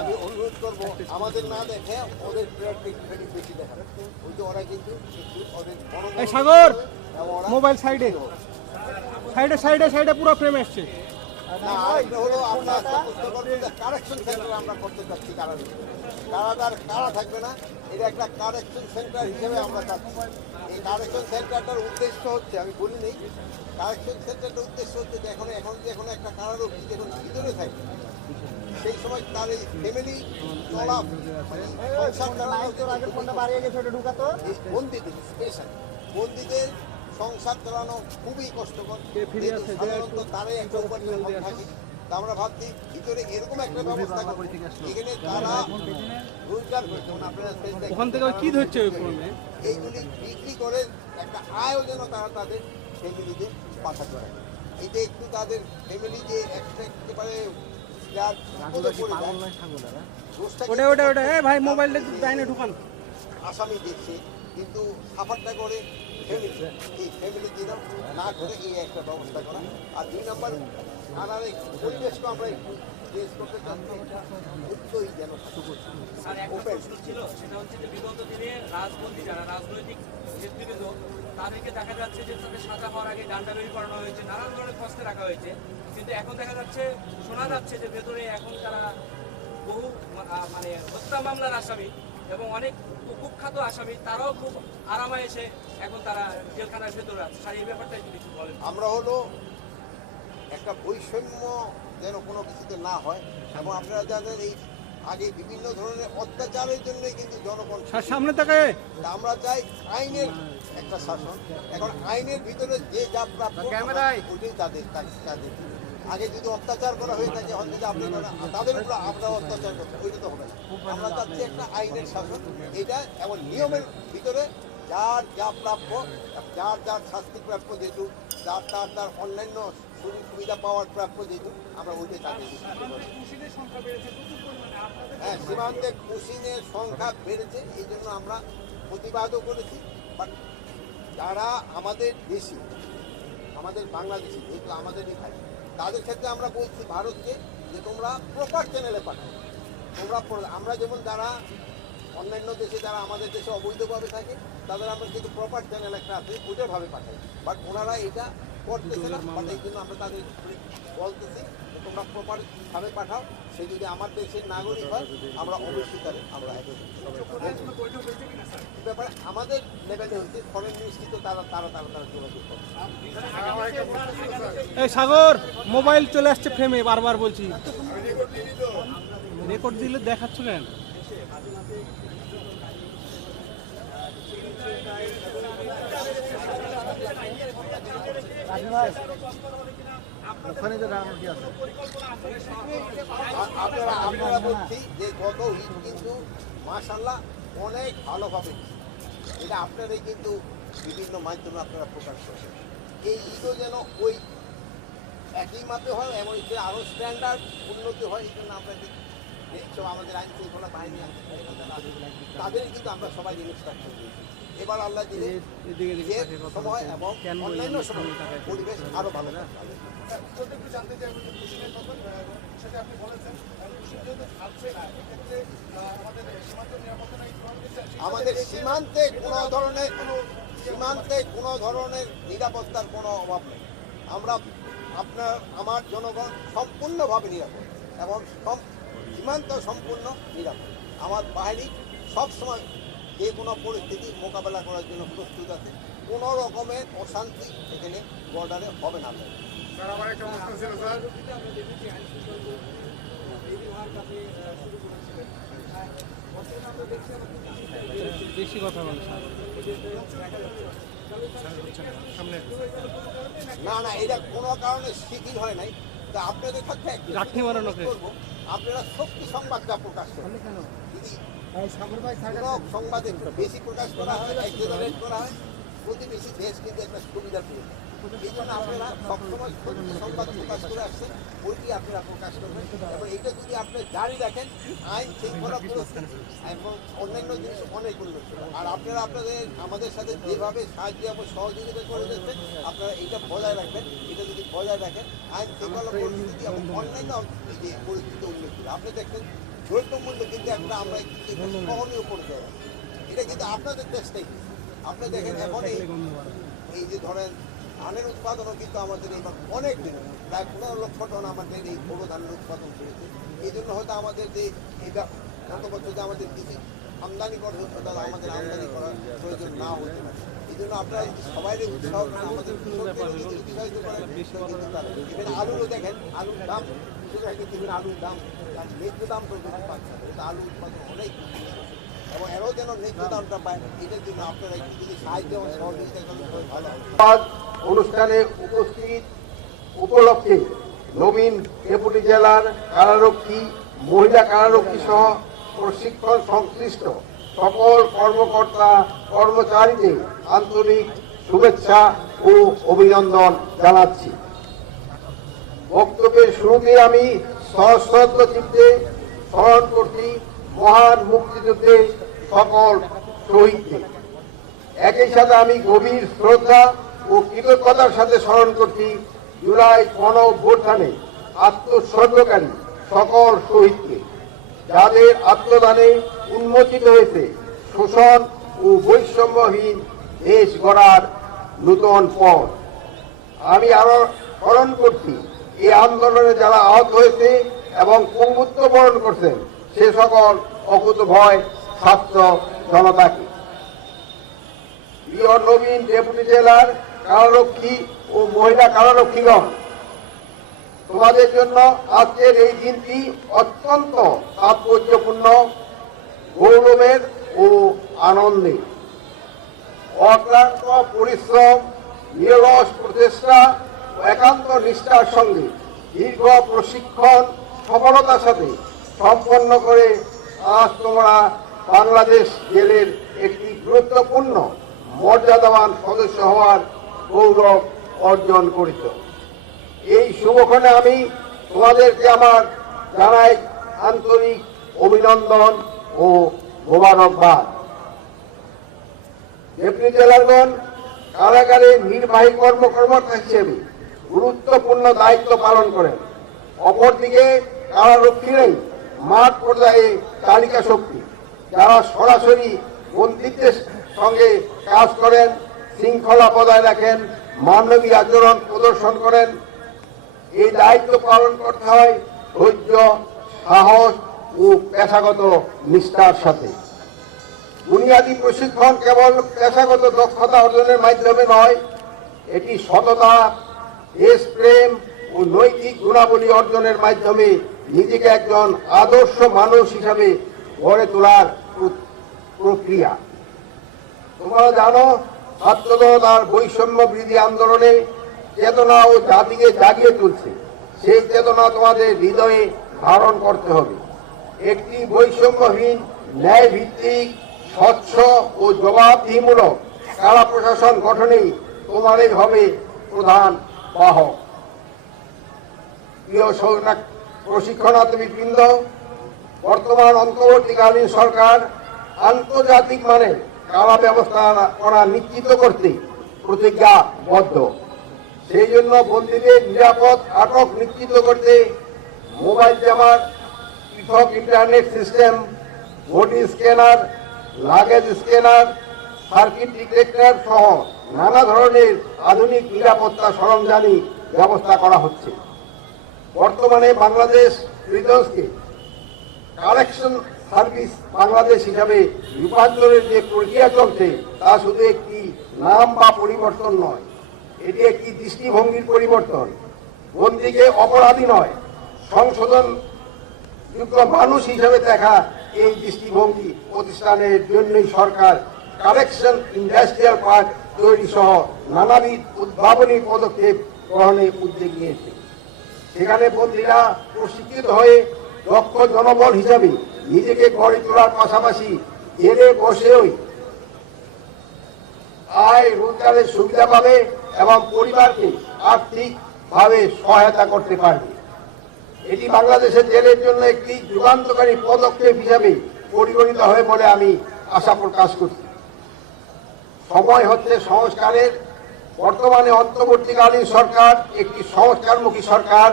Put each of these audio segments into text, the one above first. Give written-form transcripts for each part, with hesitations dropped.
আমি অনুরোধ করবো আমাদের না দেখে ওদের বেশি দেখাবে, ওই যে ওরা কিন্তু ওদের সাগর মোবাইল সাইডে সাইডে সাইডে সাইডে পুরো ফ্রেম আসছে। হলো আমরা কারেকশন সেন্টার আমরা করতে চাচ্ছি, কারা থাকবে না, এটা একটা কারেকশন সেন্টার হিসেবে আমরা চাচ্ছি। এই কারেকশন সেন্টারটার উদ্দেশ্য হচ্ছে, আমি বলি নেই, কারেকশন সেন্টারটার উদ্দেশ্য হচ্ছে যে এখন যে একটা কারারক্ষী যখন ভিতরে থাকে সেই সময় তার এই ফ্যামিলি চলা বন্দীদের স্পেশাল বন্দীদের সংসার চালানো খুবই কষ্টকর, সাধারণত তারাই একটা উপার্জন থাকে। আমরা ভাবছি ভিতরে এরকম একটা ব্যবস্থা এখানে তারা রোজগার করছে, ওখান থেকে কি ধরছে এইগুলি বিক্রি করে একটা আয়ও যেন তারা তাদের ফ্যামিলিতে পাঠাতে পারে। এইটা একটু তাদের ফ্যামিলি যে একেবারে ভাই মোবাইলটা ডাইনে ঢুকান আসামি দেখছে, কিন্তু সাফারটা করে ফ্যামিলি, এই ফ্যামিলি যেন না করে এই একটা ব্যবস্থা করা। আর 2 নম্বর থানার এই পরিবেশকে আমরা একটু চেঞ্জ করতে চাচ্ছি, মুক্তই যেন ওপেন ছিল। সেটা হচ্ছে যে বিগত দিনে রাজবন্দী যারা রাজনৈতিক নেতৃবৃন্দ তাদেরকে দেখা যাচ্ছে যে তাদের সাজা হওয়ার আগে ডান্ডাবেরি করানো হয়েছে, নানান ধরনের কষ্টে রাখা হয়েছে। কিন্তু এখন দেখা যাচ্ছে, শোনা যাচ্ছে যে ভেতরে এখন তারা বহু মানে হত্যা মামলার আসামি এবং অনেক কুখ্যাত আসামি, তারাও খুব আরামে এসে এখন তারা জেলখানার ভেতরে আছে। স্যার এই ব্যাপারটা একটু কিছু বলেন। আমরা হলো একটা বৈষম্য যেন কোনো কিছুতে না হয়, এবং আপনারা জানেন এই আগে বিভিন্ন ধরনের অত্যাচারের জন্যই কিন্তু জনগণ সামনে থেকে আমরা চাই আইনের একটা শাসন। এখন আইনের ভিতরে যে যা প্রাপ্য ওটাই তাদের আগে যদি অত্যাচার করা হয়ে থাকে হয়তো যে আপনারা তাদের উপর আপনারা অত্যাচার করছেন, ওইটা তো হবে না। আমরা চাচ্ছি একটা আইনের শাসন, এটা এমন নিয়মের ভিতরে যার যা প্রাপ্য, যার যার শাস্তি প্রাপ্য, যেহেতু যার তার অন্যান্য সুযোগ সুবিধা পাওয়ার প্রাপ্য, যেহেতু আমরা ওইটাই চাচ্ছি। হ্যাঁ, সীমান্তে কুশিনের সংখ্যা বেড়েছে, এই জন্য আমরা প্রতিবাদও করেছি। বাট যারা আমাদের দেশি, আমাদের বাংলাদেশি, যেহেতু আমাদেরই ভাই, তাদের ক্ষেত্রে আমরা বলছি ভারতকে যে তোমরা প্রপার চ্যানেলে পাঠাও। আমরা যেমন যারা অন্যান্য দেশে যারা আমাদের দেশে অবৈধভাবে থাকে তাদের আমরা কিন্তু প্রপার চ্যানেল একটা আছে, ওইটাভাবে পাঠাই। বাট ওনারা এটা করতেছে না, বাট এই জন্য আমরা তাদের বলতেছি যে তোমরা প্রপারভাবে পাঠাও। সে যদি আমার দেশের নাগরিক হয় আমরা অবশ্যই তাদের আমরা ব্যাপারে আমাদের লেভেলে হচ্ছে, ফরেন মিনিস্ট্রি তো তারা যোগাযোগ করে। এই সাগর মোবাইল চলে আসছে ফ্রেমে, বারবার বলছি রেকর্ড দিলে দেখাচ্ছ কেন? আপনারা বলছি যে গত ঈদ কিন্তু মাশাআল্লাহ অনেক ভালোভাবে, এটা আপনারাই কিন্তু বিভিন্ন মাধ্যমে আপনারা প্রকাশ করেন। এই ঈদও যেন ওই একই মাপে হয় এবং যে আরও স্ট্যান্ডার্ড উন্নতি হয়, এই জন্য আমরা আমাদের আইন শৃঙ্খলা বাহিনী তাদেরই কিন্তু আমরা সবাই ইনস্ট্রাকশন দিয়েছি। এবার আল্লাহ দিলে যে সময় এবং অন্যান্য সময় পরিবেশ আরও ভালো থাকবে। আমাদের সীমান্তে কোনো ধরনের নিরাপত্তার কোনো অভাব নেই। আমরা আমার জনগণ সম্পূর্ণভাবে নিরাপদ এবং সীমান্ত সম্পূর্ণ নিরাপদ। আমার বাহিনী সবসময় যে কোনো পরিস্থিতি মোকাবেলা করার জন্য প্রস্তুত আছে। কোনো রকমের অশান্তি এখানে বর্ডারে হবে না। বেশি কথা বলছে না, এটা কোনো কারণে শিথিল হয় নাই। তা আপনাদের সাথে আপনারা সত্যি সংবাদটা প্রকাশ করেন। যদি সংবাদে বেশি প্রকাশ করা হয়, করা হয়, প্রতিবেশী দেশ কিন্তু একটা সুবিধা পেয়ে এই জন্য আপনারা সবসময় সত্য সংবাদ প্রকাশ করে আসছেন, ওইটি আপনারা প্রকাশ করবেন। এবং এটা যদি আপনি জারি রাখেন, আইন শৃঙ্খলা পরিস্থিতি এবং অন্যান্য জিনিস অনেক উন্নত হবে। আর আপনারা আমাদের সাথে যেভাবে সাহায্য এবং সহযোগিতা করে যাচ্ছেন, আপনারা এটা বজায় রাখবেন। এটা যদি বজায় রাখেন, আইন শৃঙ্খলা পরিস্থিতি এবং অন্যান্য এই যে পরিস্থিতি উন্নত হবে। আপনি দেখছেন দ্রব্য মূল্য কিন্তু আমরা সহনীয় পর্যায়ে, এটা কিন্তু আপনাদের চেষ্টাই। আপনি দেখেন এখন এই যে ধরেন ধানের উৎপাদনও কিন্তু আমাদের এবার অনেক দিন, প্রায় 15 লক্ষ টন আমাদের এই বড় ধানের উৎপাদন করেছে। এই জন্য হয়তো আমাদের যে এটা গত বছর যে আমাদের কিছু আমদানি করা হচ্ছে, তারা আমাদের আমদানি করার প্রয়োজন না হতে পারে। এই জন্য আপনারা সবাই উৎসাহ করেন, আমাদের কৃষকদের যদি উৎসাহিত করেন, ইভেন আলুরও দেখেন, আলুর দাম কিন্তু আলুর দাম ন্যায্য দাম পর্যন্ত পাচ্ছে না। কিন্তু আলু উৎপাদন অনেক এবং এরাও যেন ন্যায্য দামটা পায়, এটার জন্য আপনারা একটু যদি সাহায্য এবং সহযোগিতা করেন ভালো হবে। অনুষ্ঠানে উপস্থিত উপলক্ষে নবীন ডেপুটি জেলার কারারক্ষী, মহিলা কারারক্ষী সহ প্রশিক্ষণ সংশ্লিষ্ট সকল কর্মকর্তা কর্মচারীদের আন্তরিক শুভেচ্ছা ও অভিনন্দন জানাচ্ছি। বক্তব্যের শুরুতে আমি সশ্রদ্ধ চিত্তে স্মরণ করছি মহান মুক্তিযুদ্ধে সকল শহীদদের। একই সাথে আমি গভীর শ্রদ্ধা ও কৃতজ্ঞতার সাথে স্মরণ করছি জুলাই গণঅভ্যুত্থানে আত্মোৎসর্গকারী সকল শহীদকে, যাদের আত্মদানে উন্মোচিত হয়েছে শোষণ ও বৈষম্যহীন দেশ গড়ার নূতন পথ। আমি আরো স্মরণ করছি এই আন্দোলনে যারা আহত হয়েছে এবং পঙ্গুত্ব বরণ করছেন সে সকল অকুতভয় ছাত্র জনতাকে। প্রিয় নবীন ডেপুটি জেলার কারারক্ষী ও মহিলা কারারক্ষীগণ, তোমাদের জন্য আজকের এই দিনটি অত্যন্ত তাৎপর্যপূর্ণ, গৌরবের ও আনন্দের। অক্লান্ত পরিশ্রম, নিরলস প্রচেষ্টা ও একান্ত নিষ্ঠার সঙ্গে দীর্ঘ প্রশিক্ষণ সফলতার সাথে সম্পন্ন করে আজ তোমরা বাংলাদেশ জেলের একটি গুরুত্বপূর্ণ মর্যাদাবান সদস্য হওয়ার গৌরব অর্জন করেছ। এই শুভক্ষণে আমি তোমাদেরকে আমার জানাই আন্তরিক অভিনন্দন ও মোবারকবাদ। ডেপুটি জেলারগণ কারাগারে নির্বাহী কর্মকর্তা হিসেবে গুরুত্বপূর্ণ দায়িত্ব পালন করেন। অপরদিকে কারারক্ষীরাই মাঠ পর্যায়ে তালিকা শক্তি, যারা সরাসরি বন্দীদের সঙ্গে কাজ করেন, শৃঙ্খলা বজায় রাখেন, মানবীয় আচরণ প্রদর্শন করেন। এই দায়িত্ব পালন করতে হয় ধৈর্য, সাহস ও পেশাগত নিষ্ঠার সাথে। বুনিয়াদী প্রশিক্ষণ কেবল পেশাগত দক্ষতা অর্জনের মাধ্যমে নয়, এটি সততা, দেশপ্রেম ও নৈতিক গুণাবলী অর্জনের মাধ্যমে নিজেকে একজন আদর্শ মানুষ হিসাবে গড়ে তোলার প্রক্রিয়া। তোমরা জানো, ছাত্রদল আর বৈষম্য বিরোধী আন্দোলনে চেতনা ও জাতিকে জাগিয়ে তুলছে। সেই চেতনা তোমাদের হৃদয়ে ধারণ করতে হবে। একটি বৈষম্যহীন, ন্যায় ভিত্তিক, স্বচ্ছ ও জবাবদিহিমূলক কারা প্রশাসন গঠনেই তোমাদের হবে প্রধান বাহক। প্রিয় প্রশিক্ষণার্থীবৃন্দ, বর্তমান অন্তর্বর্তীকালীন সরকার আন্তর্জাতিক মানের কারা ব্যবস্থা করা নিশ্চিত করতে প্রতিজ্ঞাবদ্ধ। সেই জন্য বন্দীদের নিরাপদ আটক নিশ্চিত করতে মোবাইল জামার, পৃথক internet system, body scanner, luggage scanner, circuit detector সহ নানা ধরনের আধুনিক নিরাপত্তা সরঞ্জামী ব্যবস্থা করা হচ্ছে। বর্তমানে বাংলাদেশ প্রিজনসকে কারেকশন সার্ভিস বাংলাদেশ হিসাবে রূপান্তরের যে প্রক্রিয়া চলছে তা শুধু একটি নাম বা পরিবর্তন নয়, এটি একটি দৃষ্টিভঙ্গির পরিবর্তন। বন্দীকে অপরাধী নয়, সংশোধনযোগ্য মানুষ হিসাবে দেখা এই দৃষ্টিভঙ্গি প্রতিষ্ঠানের জন্যই সরকার কারেকশন ইন্ডাস্ট্রিয়াল পার্ক তৈরি সহ নানাবিধ উদ্ভাবনী পদক্ষেপ গ্রহণে উদ্যোগ নিয়েছে। সেখানে বন্দীরা প্রশিক্ষিত হয়ে দক্ষ জনবল হিসাবে নিজেকে গড়ে তোলার পাশাপাশি জেলে বসেই আয় রোজগারের সুবিধা পাবে, এবং পরিবারকে আর্থিকভাবে সহায়তা করতে পারবে। এটি বাংলাদেশের জেলের জন্য একটি যুগান্তকারী পদক্ষেপ হিসাবে পরিগণিত হয় বলে আমি আশা প্রকাশ করছি। সময় হচ্ছে সংস্কারের। বর্তমানে অন্তর্বর্তীকালীন সরকার একটি সংস্কারমুখী সরকার।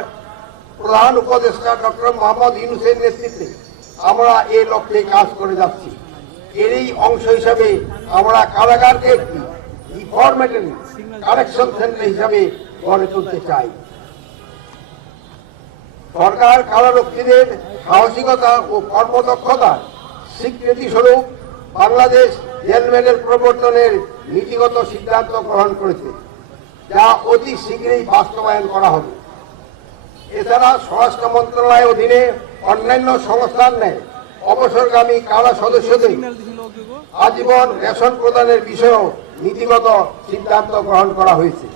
প্রধান উপদেষ্টা ডক্টর মোহাম্মদ ইউনূসের নেতৃত্বে আমরা এই লক্ষ্যে কাজ করে যাচ্ছি। এরই অংশ হিসাবে আমরা কারাগারকে একটি রিফরমেটরি কারেকশন সেন্টার হিসাবে গড়ে তুলতে চাই। সরকার কারারক্ষীদের সাহসিকতা ও কর্মদক্ষতার স্বীকৃতি স্বরূপ বাংলাদেশ জেল মেডেল প্রবর্তনের নীতিগত সিদ্ধান্ত গ্রহণ করেছে, যা অতি শীঘ্রই বাস্তবায়ন করা হবে। এছাড়া স্বরাষ্ট্র মন্ত্রণালয়ের অধীনে অন্যান্য সংস্থার ন্যায় অবসরগামী কারা সদস্যদের আজীবন রেশন প্রদানের বিষয়েও নীতিগত সিদ্ধান্ত গ্রহণ করা হয়েছে।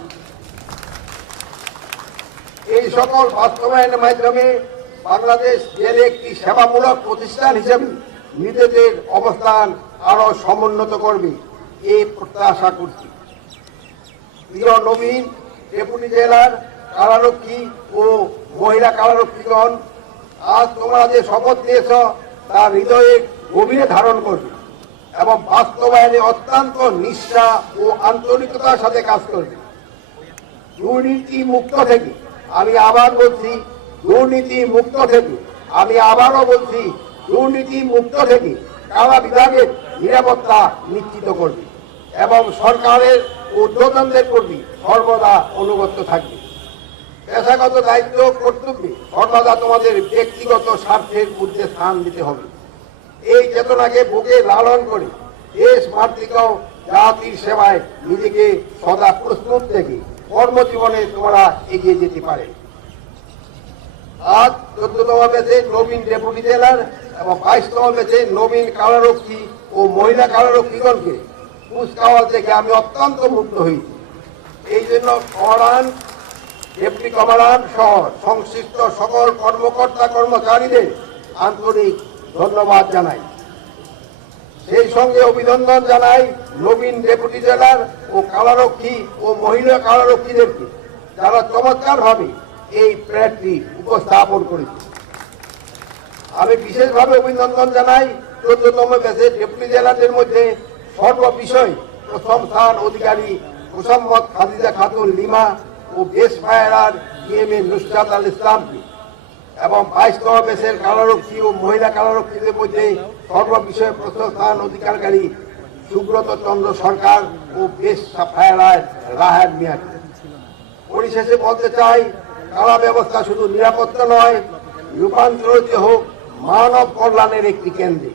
এই সকল বাস্তবায়নের মাধ্যমে বাংলাদেশ জেলে একটি সেবামূলক প্রতিষ্ঠান হিসেবে নিজেদের অবস্থান আরো সমুন্নত করবে এই প্রত্যাশা করছি। প্রিয় নবীন ডেপুটি জেলার কারারক্ষী ও মহিলা কারারক্ষীগণ, আজ তোমরা যে শপথ নিয়েছ তা হৃদয়ে গভীরে ধারণ করবে এবং বাস্তবায়নে অত্যন্ত নিষ্ঠা ও আন্তরিকতার সাথে কাজ করবে। দুর্নীতি মুক্ত থেকে, আমি আবার বলছি, দুর্নীতি মুক্ত থেকে, আমি আবারও বলছি, দুর্নীতি মুক্ত থেকে কারা বিভাগের নিরাপত্তা নিশ্চিত করবে এবং সরকারের ঊর্ধ্বতনদের প্রতি সর্বদা অনুগত থাকবে। পেশাগত দায়িত্ব কর্তব্যে সর্বদা তোমাদের ব্যক্তিগত স্বার্থের ঊর্ধ্বে স্থান দিতে হবে। এই চেতনাকে বুকে লালন করে দেশ মাতৃক জাতির সেবায় নিজেকে সদা প্রস্তুত থেকে কর্মজীবনে তোমরা এগিয়ে যেতে পারে। আজ 14তম ব্যাচে নবীন ডেপুটি জেলার এবং 22তম ব্যাচে নবীন কারারক্ষী ও মহিলা কারারক্ষীগণকে কুচকাওয়াজ দেখে আমি অত্যন্ত মুগ্ধ হয়েছি। এই জন্য কমান্ডার, ডেপুটি কমান্ডার সহ সংশ্লিষ্ট সকল কর্মকর্তা কর্মচারীদের আন্তরিক ধন্যবাদ জানাই। সেই সঙ্গে অভিনন্দন জানাই নবীন ডেপুটি জেলার ও কারারক্ষী ও মহিলা কারারক্ষীদেরকে, যারা চমৎকারভাবে এই প্যারেডটি উপস্থাপন করেছে। আমি বিশেষভাবে অভিনন্দন জানাই 14তম ব্যাচের ডেপুটি জেলারদের মধ্যে সর্ববিষয় প্রথম স্থান অধিকারী মোসাম্মদ খাদিজা খাতুন লিমা ও বেস ফায়ারার DMA নুসরাত আল ইসলামকে এবং 22তম ব্যাচের কারারক্ষী ও মহিলা কারারক্ষীদের মধ্যে সর্ববিষয়ে প্রথম স্থান অধিকারী সুব্রত চন্দ্র সরকার ও বেস ফায়ারার রাহাত মিয়াকে। পরিশেষে বলতে চাই, কারা ব্যবস্থা শুধু নিরাপত্তা নয়, রূপান্তরিত হোক মানব কল্যাণের একটি কেন্দ্রে।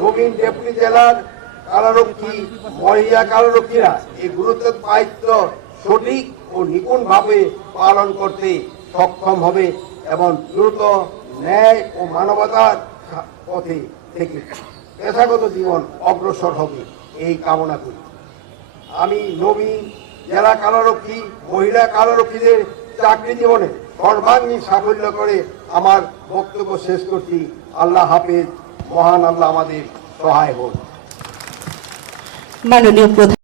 নবীন ডেপুটি জেলার কারারক্ষী, মহিলা কারারক্ষীরা এই গুরুত্বের দায়িত্ব সঠিক ও নিপুণভাবে পালন করতে সক্ষম হবে এবং দ্রুত ন্যায় ও মানবতার পথে থেকে পেশাগত জীবন অগ্রসর হবে, এই কামনা করি। আমি নবীন জেলা কারারক্ষী, মহিলা কারারক্ষীদের চাকরি জীবনে সর্বাঙ্গীন সাফল্য করে আমার বক্তব্য শেষ করছি। আল্লাহ হাফেজ। মহান আল্লাহ আমাদের সহায় হোক। মাননীয় প্রধান